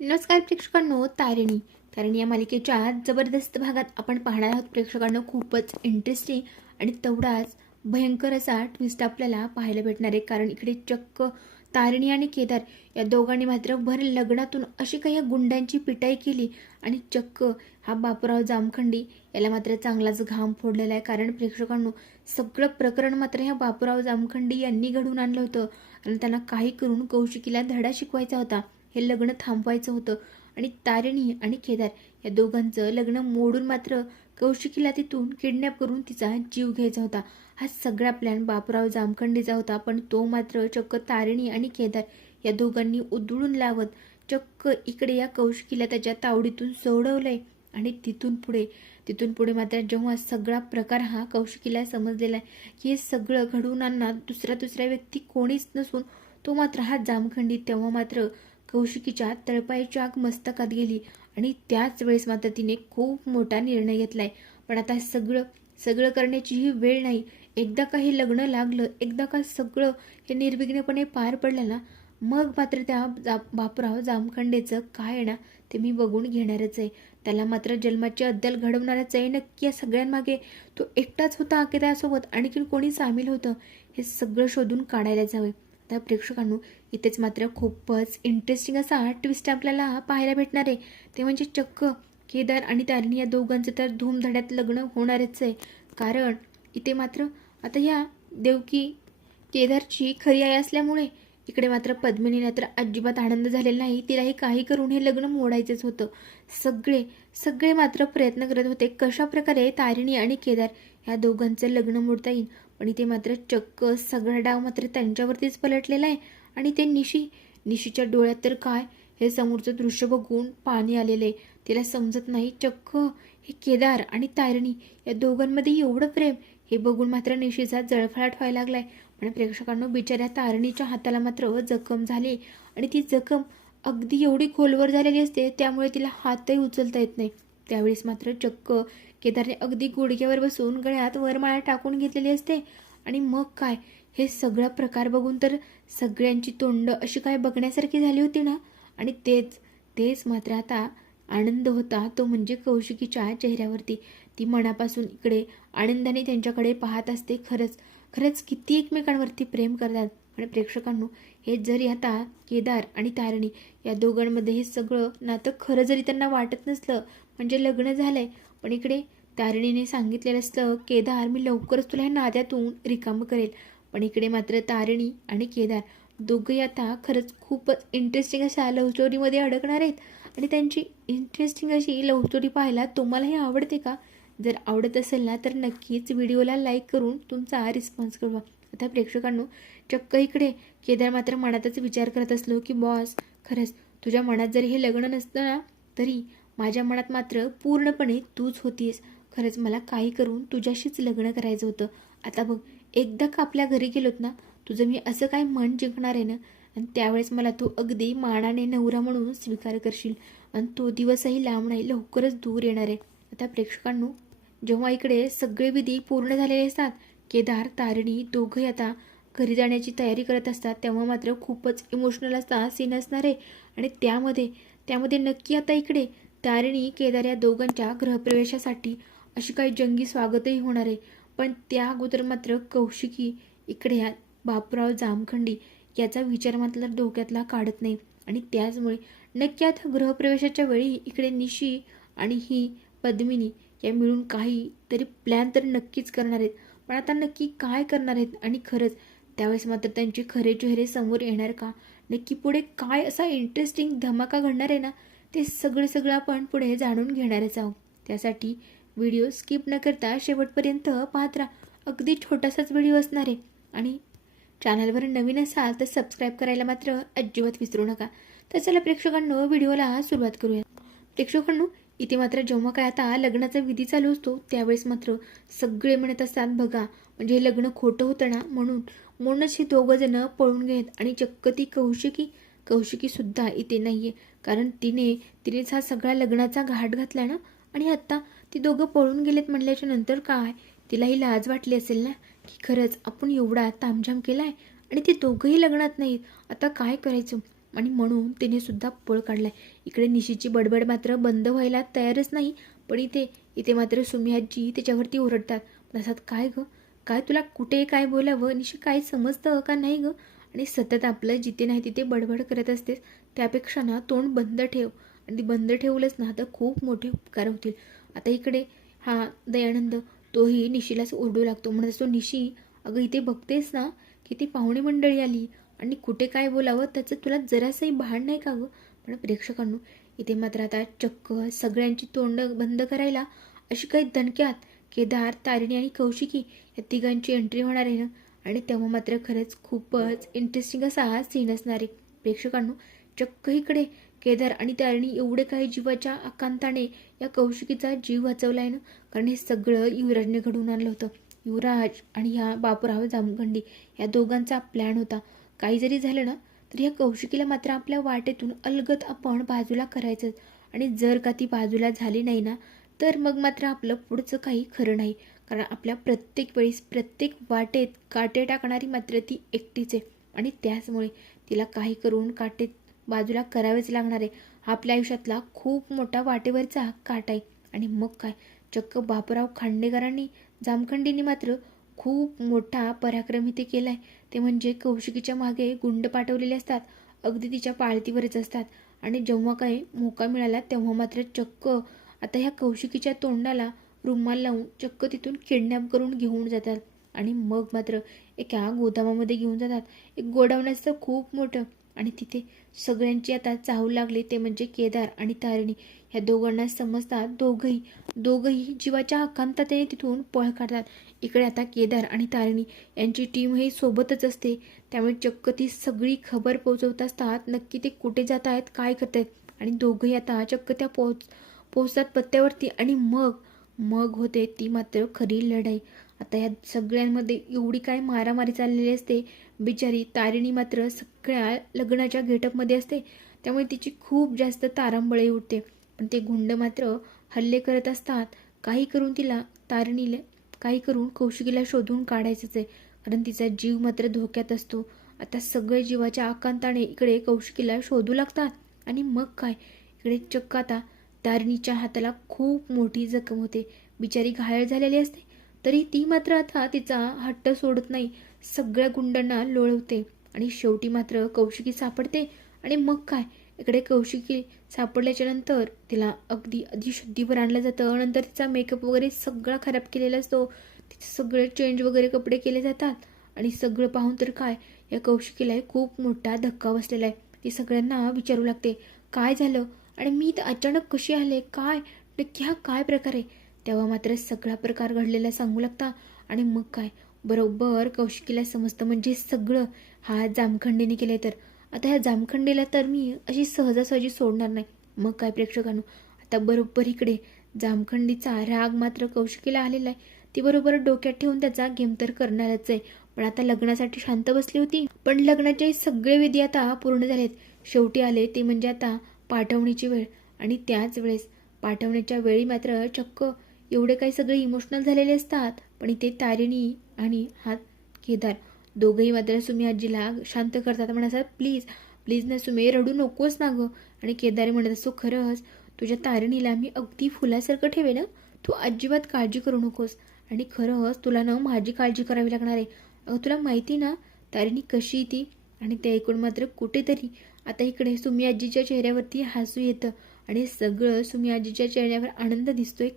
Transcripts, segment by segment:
नमस्कार प्रेक्षकांनो, तारिणी तारिणी या मालिकेच्या जबरदस्त भागात आपण पाहणार आहोत प्रेक्षकांनो. खूपच इंटरेस्टिंग आणि तेवढाच भयंकर असा ट्विस्ट आपल्याला पाहायला भेटणार आहे. कारण इकडे चक्क तारिणी आणि केदार या दोघांनी मात्र भर लग्नातून अशी काही गुंडांची पिटाई केली आणि चक्क हा बापूराव जामखंडी याला मात्र चांगलाच घाम फोडलेला आहे. कारण प्रेक्षकांनो, सगळं प्रकरण मात्र ह्या बापूराव जामखंडी यांनी घडवून आणलं होतं आणि त्यांना काही करून कौशिकीला धडा शिकवायचा होता. हे लग्न थांबवायचं होतं आणि तारिणी आणि केदार या दोघांचं लग्न मोडून मात्र कौशिकीला तिथून किडनॅप करून तिचा जीव घ्यायचा होता. हा सगळा प्लॅन बापूराव जामखंडीचा होता, पण तो मात्र चक्क तारिणी आणि केदार या दोघांनी उधळून लावत चक्क इकडे या कौशिकीला त्याच्या तावडीतून सोडवलंय. आणि तिथून पुढे मात्र जेव्हा सगळा प्रकार हा कौशिकीला समजलेला आहे की हे सगळं घडवून आणणार दुसरा व्यक्ती कोणीच नसून तो मात्र हा जामखंडी, तेव्हा मात्र कौशिकीच्या तळपायाची आग मस्तकात गेली आणि त्याच वेळेस मात्र तिने खूप मोठा निर्णय घेतलाय. पण आता सगळं करण्याची ही वेळ नाही. एकदा का हे लग्न लागलं, एकदा का सगळं हे निर्विघ्नपणे पार पडलं ना, मग मात्र त्या बापूराव जामखंडेचं काय आहे ना ते मी बघून घेणारच आहे. त्याला मात्र जन्माची अद्दल घडवणारच आहे नक्की. या सगळ्यांमागे तो एकटाच होता की त्यासोबत आणखीन कोणी सामील होतं हे सगळं शोधून काढायला जावं. तर प्रेक्षकांनो, इथेच मात्र खूपच इंटरेस्टिंग असा ट्विस्ट आपल्याला पाहायला भेटणार आहे. ते म्हणजे चक्क केदार आणि तारिणी या दोघांचं तर धूमधड्यात लग्न होणारच आहे. कारण इथे मात्र आता ह्या देवकी केदारची खरी आई असल्यामुळे इकडे मात्र पद्मिनीला तर अजिबात आनंद झालेला नाही. तिलाही काही करून हे लग्न मोडायचंच होतं. सगळे मात्र प्रयत्न करत होते कशा प्रकारे तारिणी आणि केदार ह्या दोघांचं लग्न मोडता येईल. पण इथे मात्र चक्क सगळा डाव मात्र त्यांच्यावरतीच पलटलेला आहे. आणि ते निशीच्या डोळ्यात तर काय, हे समोरचं दृश्य बघून पाणी आलेलं आहे. तिला समजत नाही चक्क हे केदार आणि तारिणी या दोघांमध्ये एवढं प्रेम हे बघून मात्र निशीचा जळफळाट व्हायला लागलाय. पण प्रेक्षकांनो, बिचाऱ्या तारिणीच्या हाताला मात्र जखम झाली आणि ती जखम अगदी एवढी खोलवर झालेली असते, त्यामुळे तिला हातही उचलता येत नाही. त्यावेळेस मात्र चक्क केदारने अगदी गुडघ्यावर बसून गळ्यात वरमाळा टाकून घेतलेली असते. आणि मग काय, हे सगळा प्रकार बघून तर सगळ्यांची तोंड अशी काय बघण्यासारखी झाली होती ना. आणि तेच मात्र आता आनंद होता तो म्हणजे कौशिकीच्या चेहऱ्यावरती. ती मनापासून इकडे आनंदाने त्यांच्याकडे पाहत असते. खरंच किती एकमेकांवरती प्रेम करतात. आणि प्रेक्षकांनो, हे जरी आता केदार आणि तारिणी या दोघांमध्ये हे सगळं नातं खरं जरी त्यांना वाटत नसलं, म्हणजे लग्न झालंय, पण इकडे तारिणीने सांगितलेलं असतं, केदार मी लवकरच तुला ह्या नात्यातून रिकामं करेल. पण इकडे मात्र तारिणी आणि केदार दोघंही आता खरंच खूपच इंटरेस्टिंग अशा लव्ह स्टोरीमध्ये अडकणार आहेत. आणि त्यांची इंटरेस्टिंग अशी लव्ह स्टोरी पाहायला तुम्हालाही आवडते का? जर आवडत असेल ना तर नक्कीच व्हिडिओला लाईक करून तुमचा रिस्पॉन्स कळवा. आता प्रेक्षकांनो, चक्क इकडे केदार मात्र मनातच विचार करत असलो की बॉस, खरंच तुझ्या मनात जरी हे लग्न नसतं ना, तरी माझ्या मनात मात्र पूर्णपणे तूच होतीस. खरंच मला काही करून तुझ्याशीच लग्न करायचं होतं. आता बघ, एकदा का आपल्या घरी गेलोत ना, तुझं मी असं काय मन जिंकणार आहे ना, आणि त्यावेळेस मला तू अगदी मानाने नवरा म्हणून स्वीकार करशील. आणि तो दिवसही लांब नाही, लवकरच दूर येणार आहे. आता प्रेक्षकांनो, जेव्हा इकडे सगळे विधी पूर्ण झालेले असतात, केदार तारिणी दोघंही आता घरी जाण्याची तयारी करत असतात, तेव्हा मात्र खूपच इमोशनल असा सीन असणार आहे. आणि त्यामध्ये नक्की आता इकडे तारिणी केदार या दोघांच्या गृहप्रवेशासाठी अशी काही जंगी स्वागतही होणार आहे. पण त्या अगोदर मात्र कौशिकी इकडे ह्या बापूराव जामखंडी याचा विचार मात्र डोक्यातला काढत नाही. आणि त्याचमुळे नक्की आता गृहप्रवेशाच्या वेळी इकडे निशी आणि ही पद्मिनी या मिळून काही तरी प्लॅन तर नक्कीच करणार आहेत. पण आता नक्की काय करणार आहेत आणि खरंच त्यावेळेस मात्र त्यांचे खरे चेहरे समोर येणार का? नक्की पुढे काय असा इंटरेस्टिंग धमाका घडणार आहे ना, ते सगळं आपण पुढे जाणून घेणारच आहोत. त्यासाठी व्हिडिओ स्किप न करता शेवटपर्यंत पाहत राहा. अगदी छोटासाच व्हिडिओ असणार आहे. आणि चॅनलवर नवीन असाल तर सबस्क्राईब करायला मात्र अजिबात विसरू नका. तर चला प्रेक्षकांनो, व्हिडिओला सुरुवात करूया. प्रेक्षकांनो, इथे मात्र जेव्हा काय आता लग्नाचा विधी चालू असतो, त्यावेळेस मात्र सगळे म्हणत असतात, बघा म्हणजे हे लग्न खोटं होतं ना, म्हणूनच हे दोघं जण पळून गेलेत. आणि चक्क ती कौशिकी सुद्धा इथे नाहीये. कारण तिनेच हा सगळा लग्नाचा घाट घातला ना. आणि आता ती दोघं पळून गेलेत म्हटल्याच्या नंतर काय, तिलाही लाज वाटली असेल ना, की खरंच आपण एवढा तामझाम केलाय आणि ते दोघंही लग्नात नाहीत, आता काय करायचं. आणि म्हणून तिने सुद्धा पळ काढलाय. इकडे निशीची बडबड मात्र बंद व्हायला तयारच नाही. पण इथे मात्र सुमी आजी त्याच्यावरती ओरडतात. पण असतात, काय गं, काय तुला कुठे काय बोलावं, निशी काय समजतं का नाही गं? आणि सतत आपलं जिथे नाही तिथे बडबड करत असतेस. त्यापेक्षा ना तोंड बंद ठेव. आणि ती बंद ठेवलंच ना तर खूप मोठे उपकार होतील. आता इकडे हा दयानंद तोही निशीलाच ओरडू लागतो. म्हणत असतो, निशी अगं इथे बघतेस ना किती पाहुणे मंडळी आली आणि कुठे काय बोलावं त्याचं तुला जरासंही भान नाही का गं? पण प्रेक्षकांनो, इथे मात्र आता चक्क सगळ्यांची तोंड बंद करायला अशी काही दणक्यात केदार, तारिणी आणि कौशिकी या तिघांची एंट्री होणार आहे ना. आणि तेव्हा मात्र खरंच खूपच इंटरेस्टिंग असा सीन असणार आहे. प्रेक्षकांनो, चक्क इकडे केदार आणि तारिणी एवढे काही जीवाच्या आकांताने या कौशिकीचा जीव वाचवला आहे ना. कारण हे सगळं युवराजने घडवून आणलं होतं. युवराज आणि ह्या बापूराव जामखंडी या दोघांचा प्लॅन होता. काही जरी झालं ना तर ह्या कौशिकीला मात्र आपल्या वाटेतून अलगद आपण बाजूला करायचं. आणि जर का ती बाजूला झाली नाही ना तर मग मात्र आपलं पुढचं काही खरं नाही. कारण आपल्या प्रत्येक वेळेस प्रत्येक वाटेत काटे टाकणारी मात्र ती एकटीच आहे. आणि त्याचमुळे तिला काही करून काटे बाजूला करावेच लागणार आहे. हा आपल्या आयुष्यातला खूप मोठा वाटेवरचा काटा आहे. आणि मग काय, चक्क बापूराव खांडेकरांनी जामखंडींनी मात्र खूप मोठा पराक्रम इथे केला आहे. ते म्हणजे कौशिकीच्या मागे गुंड पाठवलेले असतात, अगदी तिच्या पाळतीवरच असतात. आणि जेव्हा काही मोका मिळाला तेव्हा मात्र चक्क आता ह्या कौशिकीच्या तोंडाला रुमाल लावून चक्क तिथून किडनॅप करून घेऊन जातात. आणि मग मात्र एका गोदामामध्ये घेऊन जातात. एक गोडाऊन असतं खूप मोठं. आणि तिथे सगळ्यांची आता चाहूल लागली. ते म्हणजे केदार आणि तारिणी ह्या दोघांना समजतात. दोघंही जीवाच्या आकांताने तिथून पळ काढतात. इकडे आता केदार आणि तारिणी यांची टीम ही सोबतच असते. त्यामुळे चक्क ती सगळी खबर पोहोचवत असतात नक्की ते कुठे जात आहेत, काय करत आहेत. आणि दोघंही आता चक्क त्या पोहोचतात पत्त्यावरती. आणि मग होते ती मात्र खरी लढाई. आता या सगळ्यांमध्ये एवढी काय मारामारी चाललेली असते. बिचारी तारिणी मात्र सगळ्या लग्नाच्या गेटअपमध्ये असते. त्यामुळे तिची खूप जास्त तारांबळी उठते. पण ते गुंड मात्र हल्ले करत असतात. काही करून तारिणीला काही करून कौशिकीला शोधून काढायचंच आहे. कारण तिचा जीव मात्र धोक्यात असतो. आता सगळे जीवाच्या आकांताने इकडे कौशिकीला शोधू लागतात. आणि मग काय, इकडे चक्क आता तारिणीच्या हाताला खूप मोठी जखम होते. बिचारी घायल झालेली असते तरी ती मात्र आता तिचा हट्ट सोडत नाही. सगळ्या गुंडांना लोळवते. आणि शेवटी मात्र कौशिकी सापडते. आणि मग काय, इकडे कौशिकी सापडल्याच्या नंतर तिला अगदी शुद्धीवर आणलं जातं. नंतर तिचा मेकअप वगैरे सगळा खराब केलेला असतो. तिचे सगळे चेंज वगैरे कपडे केले जातात. आणि सगळं पाहून तर काय, या कौशिकीला खूप मोठा धक्का बसलेला आहे. ती सगळ्यांना विचारू लागते, काय झालं आणि मी तर अचानक कशी आले, काय नक्की हा काय प्रकार आहे. तेव्हा मात्र सगळा प्रकार घडलेला सांगू लागता. आणि मग काय, बरोबर कौशिकीला समजतं म्हणजे सगळं हा जामखंडीने केलंय. तर आता ह्या जामखंडीला तर मी अशी सहजासहजी सोडणार नाही. मग काय प्रेक्षकांनो, आता बरोबर इकडे जामखंडीचा राग मात्र कौशिकीला आलेला आहे. ती बरोबर डोक्यात ठेवून त्याचा गेम तर करणारच आहे. पण आता लग्नासाठी शांत बसली होती. पण लग्नाचे सगळे विधी आता पूर्ण झालेत. शेवटी आले ते म्हणजे आता पाठवणीची वेळ. आणि त्याच वेळेस पाठवण्याच्या वेळी मात्र चक्क एवढे काही सगळे इमोशनल झालेले असतात. पण इथे तारिणी आणि हा केदार दोघंही मात्र सुमी आजीला शांत करतात. म्हणतात, प्लीज ना सुमे, रडू नकोस ना गं. आणि केदार म्हणत असतो, खरंच तुझ्या तारिणीला मी अगदी फुलासारखं ठेवेन, तू अजिबात काळजी करू नकोस. आणि खरंच तुला ना माझी काळजी करावी लागणार आहे. तुला माहिती ना तारिणी कशी ती. आणि ते ऐकून मात्र कुठेतरी आता इकडे सुमी आजीच्या चेहऱ्यावरती हसू येतं. आणि सगळं सुमी आजीच्या चेहऱ्यावर आनंद दिसतोय.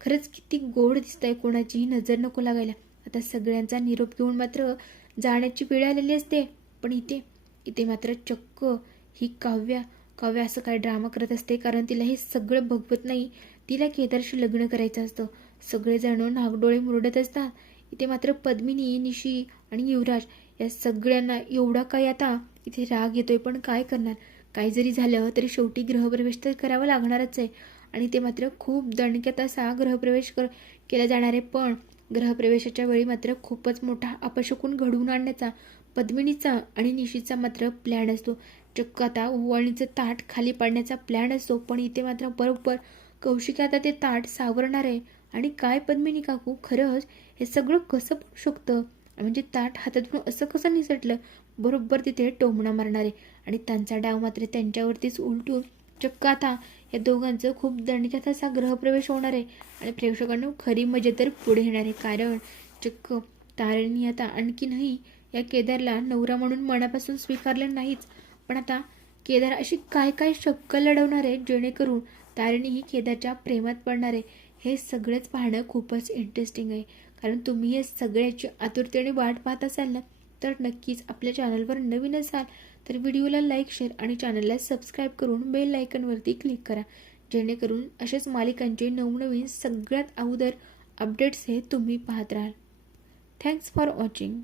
खरंच किती गोड दिसतंय, कोणाचीही नजर नको लागायला. आता सगळ्यांचा निरोप घेऊन मात्र जाण्याची वेळ आलेली असते. पण इथे मात्र चक्क ही काव्या असं काय ड्रामा करत असते. कारण तिला हे सगळं बघवत नाही. तिला केदारशी लग्न करायचं असतं. सगळेजण नागडोळे मुरडत असतात. इथे मात्र पद्मिनी, निशी आणि युवराज या सगळ्यांना एवढा काही आता इथे राग येतोय. पण काय करणार, काही जरी झालं तरी शेवटी गृहप्रवेश तर करावा लागणारच आहे. आणि ते मात्र खूप दणक्यात असा गृहप्रवेश केला जाणार आहे. पण गृहप्रवेशाच्या वेळी मात्र खूपच मोठा अपशकुन घडवून आणण्याचा पद्मिनीचा आणि निशीचा मात्र प्लॅन असतो. चक्क आता ओवाळणीचं ताट खाली पाडण्याचा प्लॅन असतो. पण इथे मात्र बरोबर कौशिकी आता ते ताट सावरणार आहे. आणि काय पद्मिनी काकू, खरंच हे सगळं कसं बनू शकतं, म्हणजे ताट हातातून असं कसं निसटलं. बरोबर तिथे टोमणा मारणार आहे आणि त्यांचा डाव मात्र त्यांच्यावरतीच उलटून चक्क आता या दोघांचं खूप दणक्यात असा ग्रहप्रवेश होणार आहे आणि प्रेक्षकांना खरी मजा तर पुढे येणार आहे, कारण चक्क तारिणी आता आणखीनही या केदारला नवरा म्हणून मनापासून स्वीकारलं नाहीच, पण आता केदार अशी काय काय शक्कल लढवणार आहे जेणेकरून तारिणी ही केदारच्या प्रेमात पडणार आहे. हे सगळंच पाहणं खूपच इंटरेस्टिंग आहे, कारण तुम्ही हे सगळ्याची आतुरतेने वाट पाहत असाल ना, तर नक्कीच आपल्या चॅनलवर नवीन असाल तर व्हिडिओला लाईक, शेअर आणि चॅनलला सबस्क्राईब करून बेल आयकॉनवरती क्लिक करा, जेणेकरून अशाच मालिकांचे नवनवीन सगळ्यात अगोदर अपडेट्स हे तुम्ही पाहत राहाल. Thanks for watching.